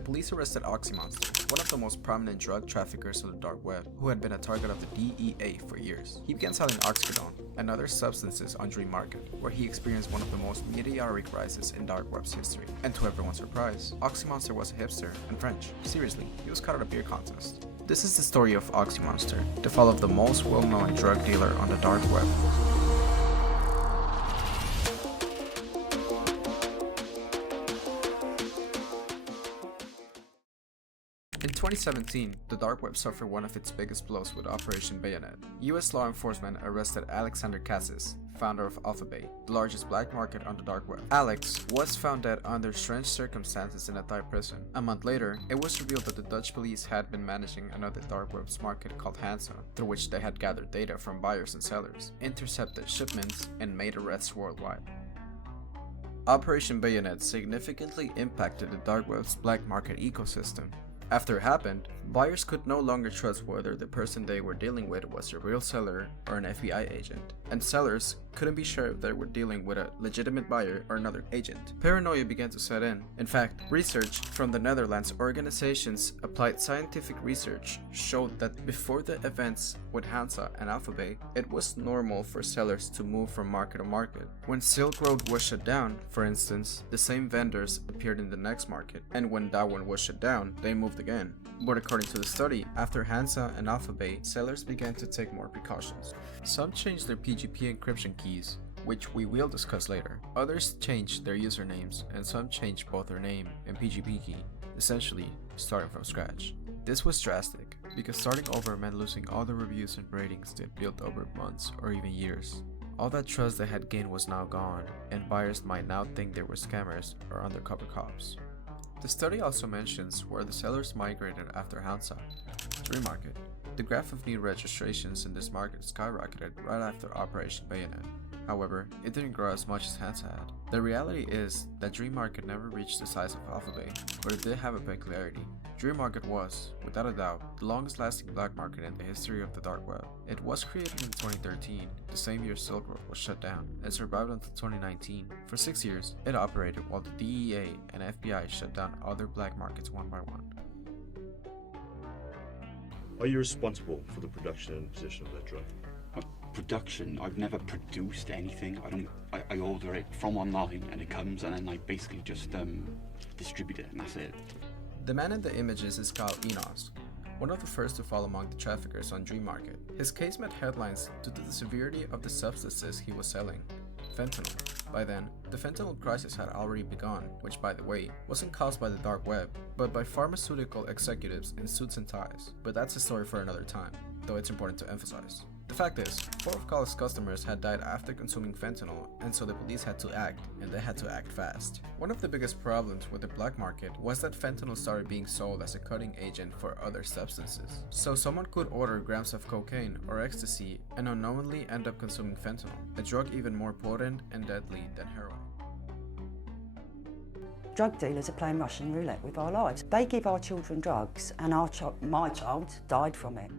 the police arrested OXYMONSTER, one of the most prominent drug traffickers on the dark web, who had been a target of the DEA for years. He began selling oxycodone and other substances on Dream Market, where he experienced one of the most meteoric rises in dark web's history. And to everyone's surprise, OXYMONSTER was a hipster and French. Seriously, he was caught at a beer contest. This is the story of OXYMONSTER, the fall of the most well-known drug dealer on the dark web. In 2017, the dark web suffered one of its biggest blows with Operation Bayonet. US law enforcement arrested Alexander Cassis, founder of Alphabet, the largest black market on the dark web. Alex was found dead under strange circumstances in a Thai prison. A month later, it was revealed that the Dutch police had been managing another dark web's market called Hansa, through which they had gathered data from buyers and sellers, intercepted shipments, and made arrests worldwide. Operation Bayonet significantly impacted the dark web's black market ecosystem. After it happened, buyers could no longer trust whether the person they were dealing with was a real seller or an FBI agent, and sellers couldn't be sure if they were dealing with a legitimate buyer or another agent. Paranoia began to set in. In fact, research from the Netherlands organizations Applied Scientific Research showed that before the events with Hansa and Alphabet, it was normal for sellers to move from market to market. When Silk Road was shut down, for instance, the same vendors appeared in the next market, and when that one was shut down, they moved again. But according to the study, after Hansa and Alphabet, sellers began to take more precautions. Some changed their PGP encryption keys, which we will discuss later. Others changed their usernames, and some changed both their name and PGP key, essentially starting from scratch. This was drastic, because starting over meant losing all the reviews and ratings they'd built over months or even years. All that trust they had gained was now gone, and buyers might now think they were scammers or undercover cops. The study also mentions where the sellers migrated after Hansa, Dream Market. The graph of new registrations in this market skyrocketed right after Operation Bayonet. However, it didn't grow as much as Hansa had. The reality is that Dream Market never reached the size of Alphabet, but it did have a peculiarity. Dream Market was, without a doubt, the longest lasting black market in the history of the dark web. It was created in 2013, the same year Silk Road was shut down, and survived until 2019. For 6 years, it operated while the DEA and FBI shut down other black markets one by one. Are you responsible for the production and possession of that drug? Production? I've never produced anything. I order it from online and it comes, and then I basically just distribute it, and that's it. The man in the images is Gal Vallerius, one of the first to fall among the traffickers on Dream Market. His case met headlines due to the severity of the substances he was selling. Fentanyl. By then, the fentanyl crisis had already begun, which, by the way, wasn't caused by the dark web, but by pharmaceutical executives in suits and ties. But that's a story for another time, though it's important to emphasize. The fact is, 4 of Gal's customers had died after consuming fentanyl, and so the police had to act, and they had to act fast. One of the biggest problems with the black market was that fentanyl started being sold as a cutting agent for other substances. So someone could order grams of cocaine or ecstasy and unknowingly end up consuming fentanyl, a drug even more potent and deadly than heroin. Drug dealers are playing Russian roulette with our lives. They give our children drugs, and my child died from it.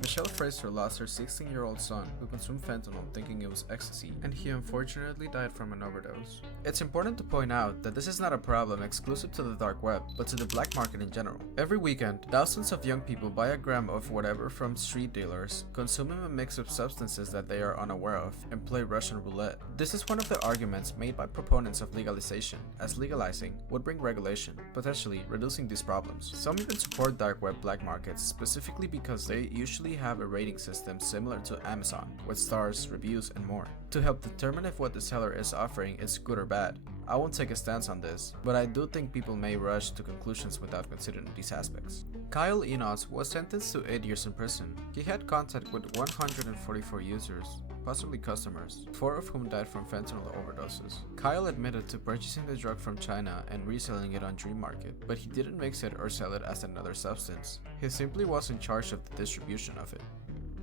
Michelle Fraser lost her 16-year-old son who consumed fentanyl thinking it was ecstasy, and he unfortunately died from an overdose. It's important to point out that this is not a problem exclusive to the dark web, but to the black market in general. Every weekend, thousands of young people buy a gram of whatever from street dealers, consuming a mix of substances that they are unaware of, and play Russian roulette. This is one of the arguments made by proponents of legalization, as legalizing would bring regulation, potentially reducing these problems. Some even support dark web black markets specifically because they usually have a rating system similar to Amazon, with stars, reviews, and more, to help determine if what the seller is offering is good or bad. I won't take a stance on this, but I do think people may rush to conclusions without considering these aspects. Gal Vallerius was sentenced to 8 years in prison. He had contact with 144 users, possibly customers, 4 of whom died from fentanyl overdoses. Kyle admitted to purchasing the drug from China and reselling it on Dream Market, but he didn't mix it or sell it as another substance. He simply was in charge of the distribution of it.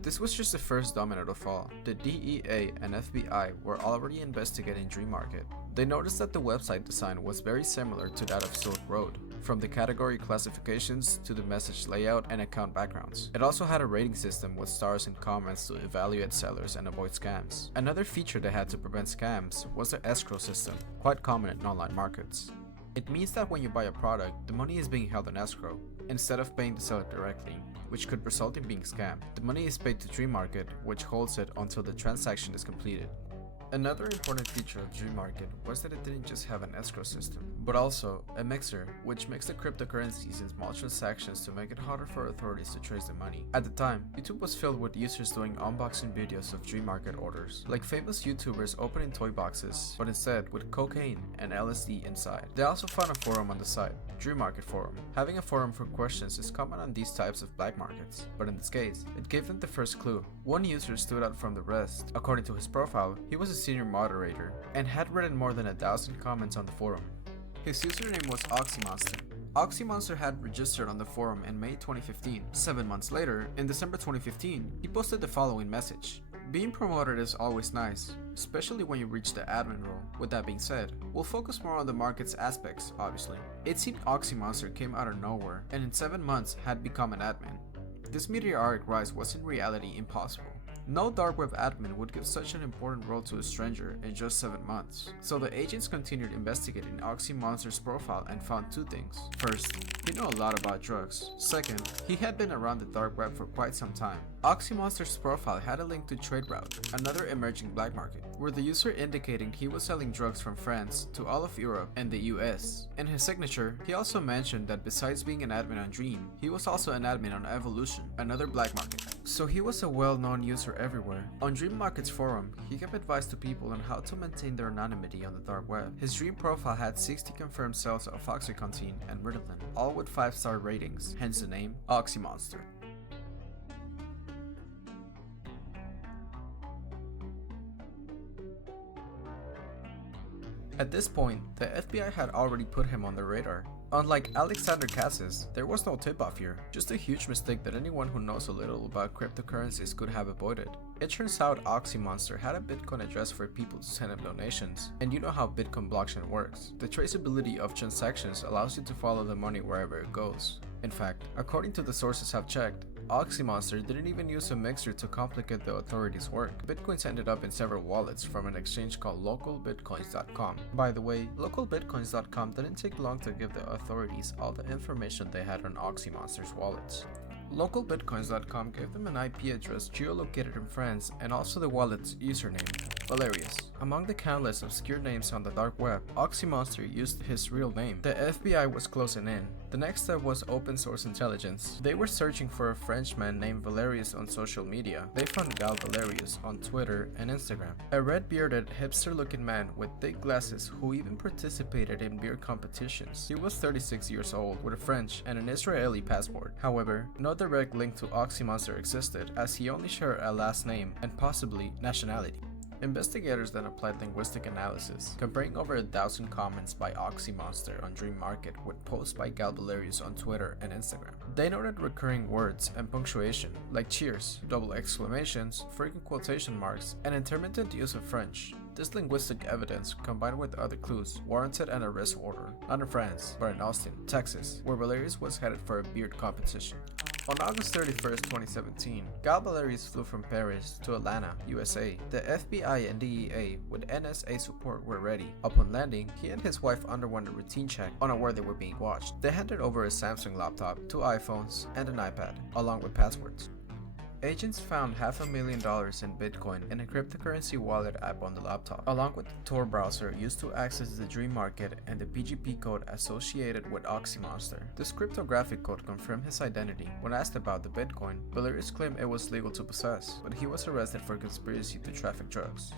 This was just the first domino to fall. The DEA and FBI were already investigating Dream Market. They noticed that the website design was very similar to that of Silk Road, from the category classifications to the message layout and account backgrounds. It also had a rating system with stars and comments to evaluate sellers and avoid scams. Another feature they had to prevent scams was the escrow system, quite common in online markets. It means that when you buy a product, the money is being held in escrow, instead of paying the seller directly, which could result in being scammed. The money is paid to Dream Market, which holds it until the transaction is completed. Another important feature of Dream Market was that it didn't just have an escrow system, but also a mixer, which mixed the cryptocurrencies in small transactions to make it harder for authorities to trace the money. At the time, YouTube was filled with users doing unboxing videos of Dream Market orders, like famous YouTubers opening toy boxes, but instead with cocaine and LSD inside. They also found a forum on the site, Dream Market Forum. Having a forum for questions is common on these types of black markets, but in this case, it gave them the first clue. One user stood out from the rest. According to his profile, he was a senior moderator and had written more than 1,000 comments on the forum. His username was OXYMONSTER. OXYMONSTER had registered on the forum in May 2015. 7 months later, in December 2015, he posted the following message. Being promoted is always nice, especially when you reach the admin role. With that being said, we'll focus more on the market's aspects, obviously. It seemed OXYMONSTER came out of nowhere and in 7 months had become an admin. This meteoric rise was in reality impossible. No dark web admin would give such an important role to a stranger in just 7 months. So the agents continued investigating OXYMONSTER's profile and found 2 things. First, he knew a lot about drugs. Second, he had been around the dark web for quite some time. OXYMONSTER's profile had a link to TradeRoute, another emerging black market, where the user indicating he was selling drugs from France to all of Europe and the US. In his signature, he also mentioned that besides being an admin on Dream, he was also an admin on Evolution, another black market. So he was a well-known user everywhere. On Dream Market's forum, he gave advice to people on how to maintain their anonymity on the dark web. His Dream profile had 60 confirmed sales of OxyContin and Ritalin, all with 5-star ratings, hence the name OXYMONSTER. At this point, the FBI had already put him on the radar. Unlike Alexander Cassis, there was no tip-off here, just a huge mistake that anyone who knows a little about cryptocurrencies could have avoided. It turns out OxyMonster had a Bitcoin address for people to send him donations, and you know how Bitcoin blockchain works. The traceability of transactions allows you to follow the money wherever it goes. In fact, according to the sources I've checked, OxyMonster didn't even use a mixer to complicate the authorities' work. Bitcoins ended up in several wallets from an exchange called localbitcoins.com. By the way, localbitcoins.com didn't take long to give the authorities all the information they had on OxyMonster's wallets. Localbitcoins.com gave them an IP address geolocated in France and also the wallet's username, Vallerius. Among the countless obscure names on the dark web, OxyMonster used his real name. The FBI was closing in. The next step was open source intelligence. They were searching for a Frenchman named Vallerius on social media. They found Gal Vallerius on Twitter and Instagram, a red-bearded, hipster-looking man with thick glasses who even participated in beer competitions. He was 36 years old with a French and an Israeli passport. However, no direct link to OxyMonster existed, as he only shared a last name and possibly nationality. Investigators then applied linguistic analysis, comparing over 1,000 comments by OxyMonster on Dream Market with posts by Gal Vallerius on Twitter and Instagram. They noted recurring words and punctuation, like cheers, double exclamations, frequent quotation marks, and intermittent use of French. This linguistic evidence, combined with other clues, warranted an arrest order, not in France, but in Austin, Texas, where Vallerius was headed for a beard competition. On August 31, 2017, Gal Vallerius flew from Paris to Atlanta, USA. The FBI and DEA with NSA support were ready. Upon landing, he and his wife underwent a routine check, unaware they were being watched. They handed over a Samsung laptop, 2 iPhones, and an iPad, along with passwords. Agents found $500,000 in Bitcoin in a cryptocurrency wallet app on the laptop, along with the Tor browser used to access the Dream Market and the PGP code associated with OxyMonster. This cryptographic code confirmed his identity. When asked about the Bitcoin, Vallerius claimed it was legal to possess, but he was arrested for conspiracy to traffic drugs.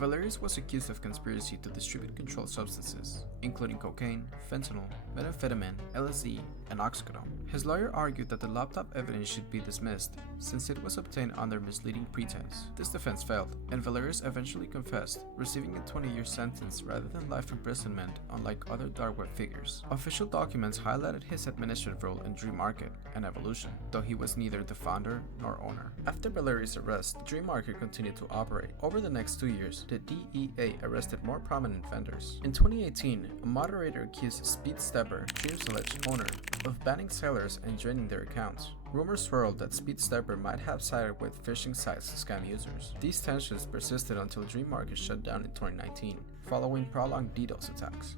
Vallerius was accused of conspiracy to distribute controlled substances, including cocaine, fentanyl, methamphetamine, LSD, and oxycodone. His lawyer argued that the laptop evidence should be dismissed, since it was obtained under misleading pretense. This defense failed, and Vallerius eventually confessed, receiving a 20-year sentence rather than life imprisonment, unlike other dark web figures. Official documents highlighted his administrative role in Dream Market and Evolution, though he was neither the founder nor owner. After Vallerius' arrest, Dream Market continued to operate. Over the next 2 years, the DEA arrested more prominent vendors. In 2018, a moderator accused Speed Stepper, Dream's alleged owner, of banning sellers and draining their accounts. Rumors swirled that Speed Stepper might have sided with phishing sites to scam users. These tensions persisted until Dream Market shut down in 2019, following prolonged DDoS attacks.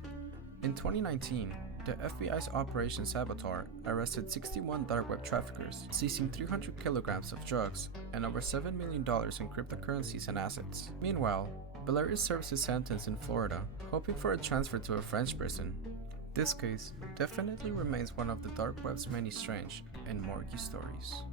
In 2019, the FBI's Operation Saboteur arrested 61 dark web traffickers, seizing 300 kilograms of drugs and over $7 million in cryptocurrencies and assets. Meanwhile, Vallerius serves his sentence in Florida, hoping for a transfer to a French prison. This case definitely remains one of the dark web's many strange and murky stories.